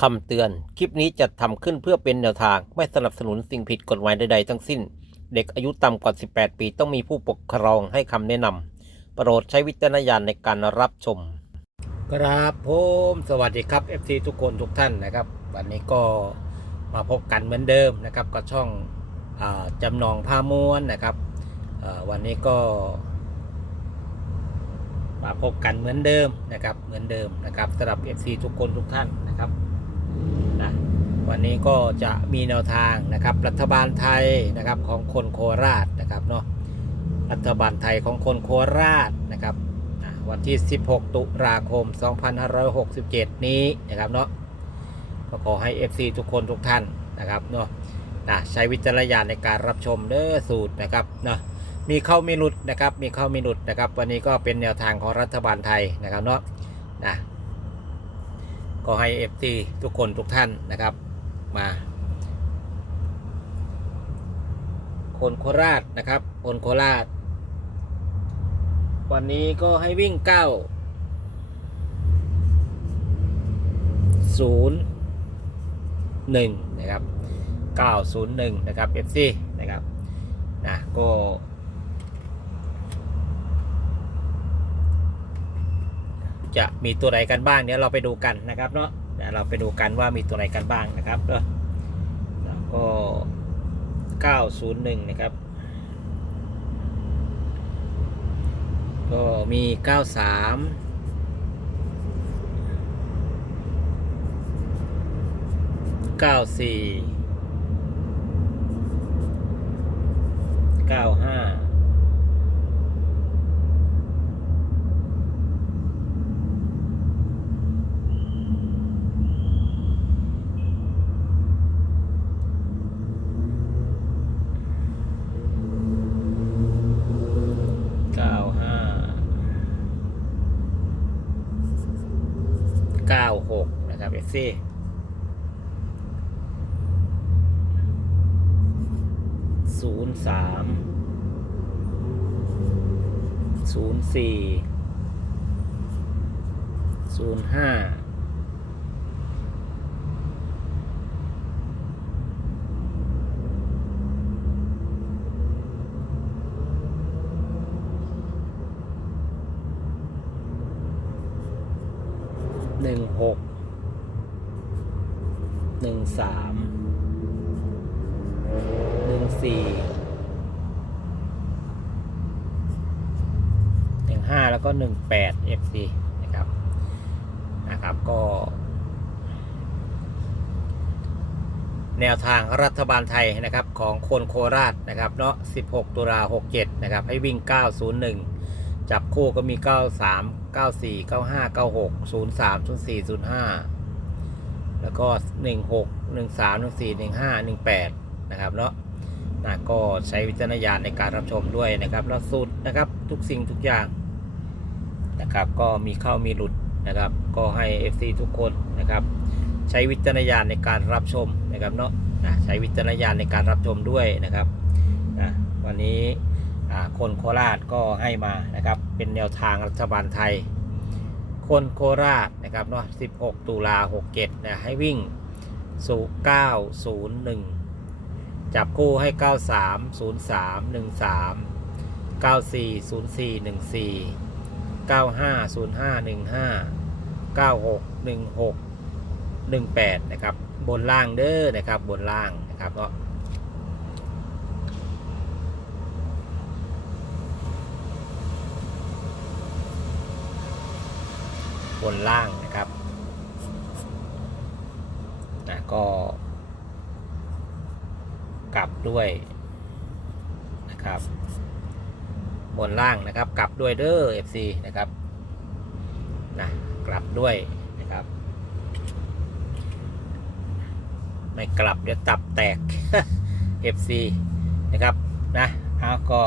คำเตือน คลิปนี้จะทำขึ้นเพื่อเป็นแนวทาง ไม่สนับสนุนสิ่งผิดกฎหมายใดๆทั้งสิ้น เด็กอายุต่ำกว่า 18 ปีต้องมีผู้ปกครองให้คำแนะนำโปรดใช้วิจารณญาณในการรับชม ครับผมสวัสดีครับ FC ทุกคนทุกท่านนะครับ วันนี้ก็มาพบกันเหมือนเดิมนะครับก็ช่องอจำนองผ้าม้วนนะครับวันนี้ก็มาพบกันเหมือนเดิมนะครับเหมือนเดิมนะครับสำหรับ FC ทุกคนทุกท่านนะครับ นะวันนี้ก็จะมีแนวทางนะครับ รัฐบาลไทยนะครับของคนโคราชนะครับเนาะรัฐบาลไทยของคนโคราชนะครับอะวันที่ 16 ตุลาคม 2567 นี้นะครับเนาะก็ขอให้ FC ทุกคนทุกท่านนะครับเนาะนะใช้วิจารณญาณในการรับชมเด้อสูตรนะครับเนาะมีเข้ามีหลุดนะครับมีเข้ามีหลุดนะครับ วันนี้ก็เป็นแนวทางของรัฐบาลไทยนะครับเนาะนะ ก็ให้เอฟซีทุกคนทุกท่านนะครับมา คนโคราชนะครับ คนโคราช วันนี้ก็ให้วิ่งเก้าศูนย์หนึ่งนะครับเก้าศูนย์หนึ่งนะครับเอฟซีนะครับ นะ ก็ จะมีตัวไหนกันบ้างเดี๋ยวเราไปดูกันนะครับเนาะเดี๋ยวเราไปดูกันว่ามีตัวไหนกันบ้างนะครับเนาะแล้วก็ 901 นะครับ ก็มี 93 94 95 เก้าห้าเก้าหกนะครับเอฟ ซีศูนย์สามศูนย์สี่ศูนย์ห้าหนึ่งหก หนึ่งสามหนึ่งสี่หนึ่งห้าแล้วก็หนึ่งแปด FC นะครับนะครับก็ แนวทางรัฐบาลไทยนะครับของคนโคราชนะครับเนาะ16 ตุลา67 นะครับ ให้วิ่ง 901 จับคู่ก็มี 93 94 95 96 03 04 05 แล้วก็ 16 13 14 15 18 นะครับเนาะนะก็ใช้วิจารณญาณในการรับชมด้วยนะครับแล้วสุดนะครับทุกสิ่งทุกอย่างนะครับก็มีเข้ามีหลุดนะครับ ก็ให้ FC ทุกคนนะครับ ใช้วิจารณญาณในการรับชมนะครับเนาะนะใช้วิจารณญาณในการรับชมด้วยนะครับนะวันนี้คนโคราชก็ให้มานะครับเป็นแนวทางรัฐบาลไทย คนโคราชนะครับเนาะ16 ตุลา 67 นะ ให้วิ่งสู่ 901 จับคู่ให้ 93 03 13 94 04 14 95 05 15 96 16 18 นะครับ บนล่างเด้อนะครับ บนล่างนะครับเนาะ บนล่างนะครับนะก็ กลับด้วยนะครับ บนล่างนะครับ กลับด้วยเด้อ FC นะครับนะกลับด้วยนะครับ ไม่กลับเดี๋ยวตับแตก FC นะครับนะเอาก็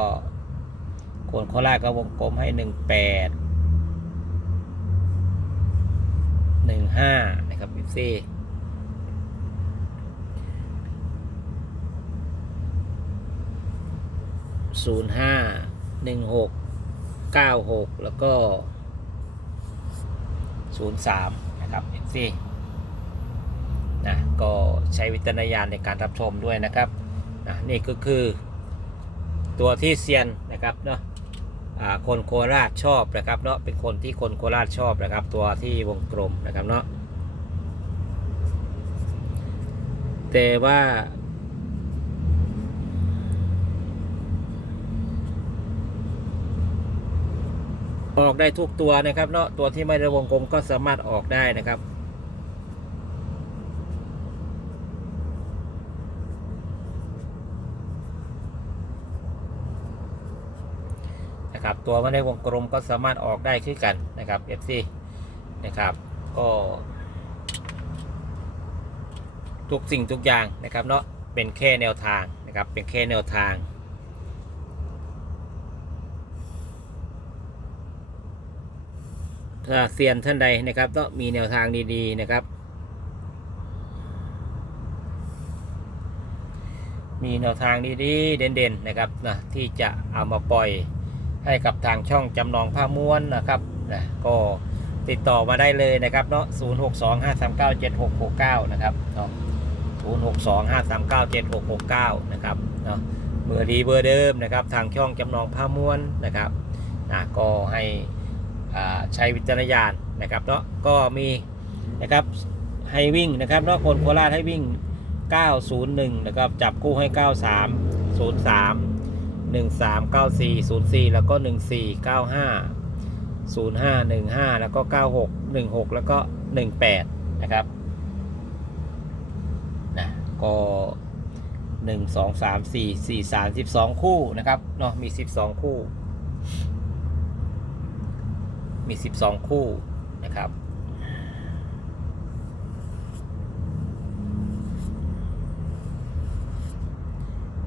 โคนโคราชก็วงกลมให้ 18 หนึ่งห้านะครับ FC ศูนย์ห้าหนึ่งหกเก้าหกแล้วก็ศูนย์สามนะครับ FC นะก็ใช้วิจารณญาณในการรับชมด้วยนะครับนะนี่ก็คือตัวที่เซียนนะครับเนาะ คนโคราชชอบนะครับเนาะเป็นคนที่คนโคราชชอบนะครับ ตัวที่วงกลมนะครับเนาะแต่ว่าออกได้ทุกตัวนะครับเนาะตัวที่ไม่ได้วงกลมก็สามารถออกได้นะครับ นะครับ ตัวไม่ได้วงกลมก็สามารถออกได้คือกันนะครับ FC นะครับ ก็ ทุกสิ่งทุกอย่างนะครับเนาะเป็นแค่แนวทางนะครับ เป็นแค่แนวทางถ้าเซียนท่านใดนะครับต้องมีแนวทางดีๆนะครับ มีแนวทางดีๆเด่นๆนะครับนะที่จะเอามาปล่อย ให้กับทางช่องจำลองผ้าม้วนนะครับนะก็ติดต่อมาได้เลยนะครับเนาะ0 6 2 5 3 9 7 6 6 9 นะครับเนาะ0 6 2 5 3 9 7 6 6 9 นะครับเนาะเบอร์ดีเบอร์เดิมนะครับทางช่องจำลองผ้าม้วนนะครับนะก็ให้ใช้วิจารณญาณนะครับเนาะก็มีนะครับให้วิ่งนะครับเนาะคนโคราชให้วิ่ง 901 นะครับจับคู่ให้ 93 03 13 94 04 แล้วก็ 14 95 05 15 แล้วก็ 96 16 แล้วก็ 18 นะครับนะก็1 2 3 4 4 3 12 คู่นะครับเนาะมี 12 คู่ มี 12 คู่นะครับ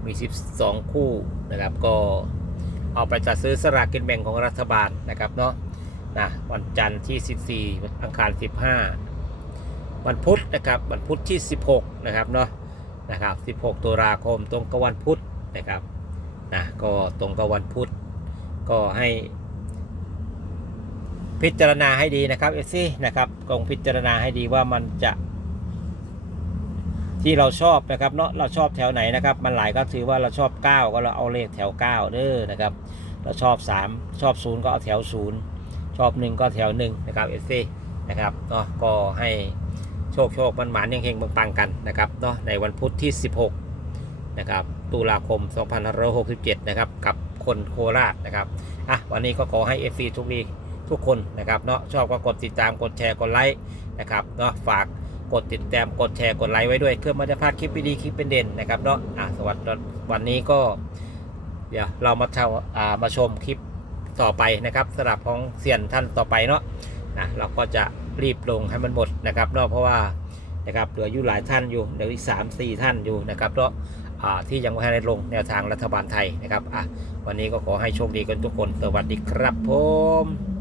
มี 12 คู่นะครับ ก็เอาไปจัดซื้อสลากกินแบ่งของรัฐบาลนะครับเนาะนะวันจันทร์ที่ 14วันอังคาร 15 วันพุธนะครับวันพุธที่ 16 นะครับเนาะนะครับ 16 ตุลาคมตรงกับวันพุธนะครับนะก็ตรงกับวันพุธก็ให้พิจารณาให้ดีนะครับเอซี่นะครับกองพิจารณาให้ดีว่ามันจะ ที่เราชอบนะครับเนาะเราชอบแถวไหนนะครับ มันหลายก็ถือว่าเราชอบ 9 ก็เราเอาเลขแถว 9 เด้อนะครับ เราชอบ 3 ชอบ 0 ก็เอาแถว 0 ชอบ 1 ก็แถว 1 นะครับเอซี่นะครับเนาะก็ให้โชคโชคมันหมานยังเฮงๆปังๆกันนะครับเนาะในวันพุธที่ 16 นะครับ ตุลาคม 2567 นะครับ กับคนโคราชนะครับอะวันนี้ก็ขอให้ FC ทุกทีทุกคนนะครับเนาะชอบก็กดติดตามกดแชร์กดไลค์นะครับเนาะฝาก กดติดตามกดแชร์กดไลค์ไว้ด้วยเพื่อไมันจะพลาดคลิปดีคลิปเป็นเด่นนะครับเนาะอะสวัสดีวันนี้ก็ เดี๋ยวเรามาเช่าอ่ามาชมคลิปต่อไปนะครับสำหรับของเซียนท่านต่อไปเนาะนะเราก็จะรีบลงให้มันหมดนะครับเนาะเพราะว่านะครับเหลืออยู่หลายท่านอยู่เดี๋ยวอีกสามสี่ท่านอยู่นะครับเนาะอ่าที่ยังไม่ได้ลงแนวทางรัฐบาลไทยนะครับอะวันนี้ก็ขอให้โชคดีกันทุกคน สวัสดีครับผม